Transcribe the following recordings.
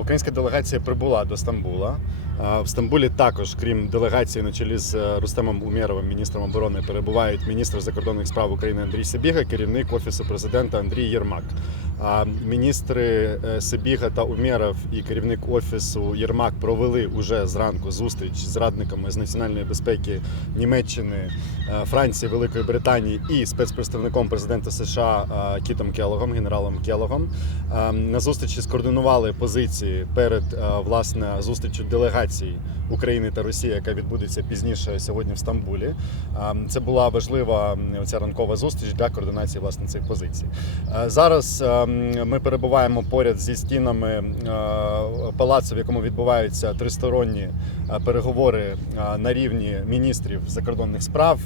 Українська делегація прибула до Стамбула. В Стамбулі також, крім делегації на чолі з е, Рустемом Умєровим, міністром оборони, перебувають міністр закордонних справ України Андрій Сибіга, керівник офісу президента Андрій Єрмак. Міністри е, Сибіга та Умєров і керівник офісу Єрмак провели уже зранку зустріч з радниками з національної безпеки Німеччини, е, Франції, Великої Британії і спецпредставником президента США е, Кітом Келогом, генералом Келогом. На зустрічі скоординували позиції перед власне зустрічю делегацій України та Росії, яка відбудеться пізніше сьогодні в Стамбулі. Це була важлива ця ранкова зустріч для координації власне цих позицій. Зараз ми перебуваємо поряд зі стінами е, палацу, в якому відбуваються тристоронні е, переговори е, на рівні міністрів закордонних справ.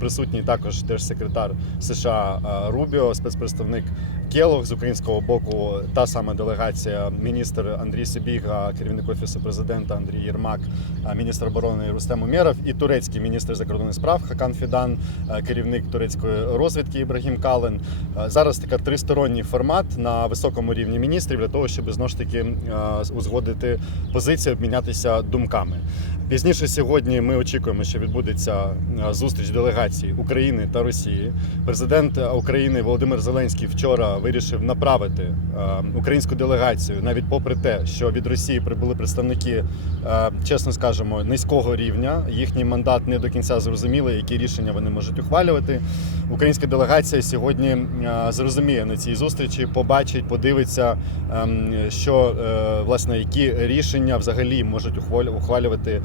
Присутній також держсекретар США Рубіо, спецпредставник Келог з українського боку, та сама делегація, міністр Андрій Сибіга, керівник офісу президента Андрій Єрмак, міністр оборони Рустем Умєров і турецький міністр закордонних справ Хакан Фідан, керівник турецької розвідки Ібрагім Кален. Зараз така тристоронній формат на високому рівні міністрів для того, щоб знову ж таки узгодити позиції, обмінятися думками. Пізніше сьогодні ми очікуємо, що відбудеться е, зустріч делегацій України та Росії. Президент України Володимир Зеленський вчора вирішив направити е, українську делегацію, навіть попри те, що від Росії прибули представники, е, чесно скажемо, низького рівня. Їхній мандат не до кінця зрозумілий, які рішення вони можуть ухвалювати. Українська делегація сьогодні е, зрозуміє на цій зустрічі, побачить, подивиться, ем, що е, власне які рішення взагалі можуть ухвалю- ухвалювати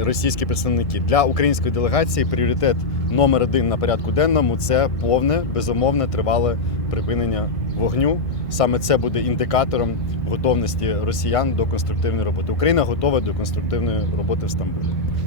російські представники для української делегації. Пріоритет номер один на порядку денному це повне безумовне тривале припинення вогню. Саме це буде індикатором готовності росіян до конструктивної роботи. Україна готова до конструктивної роботи в Стамбулі.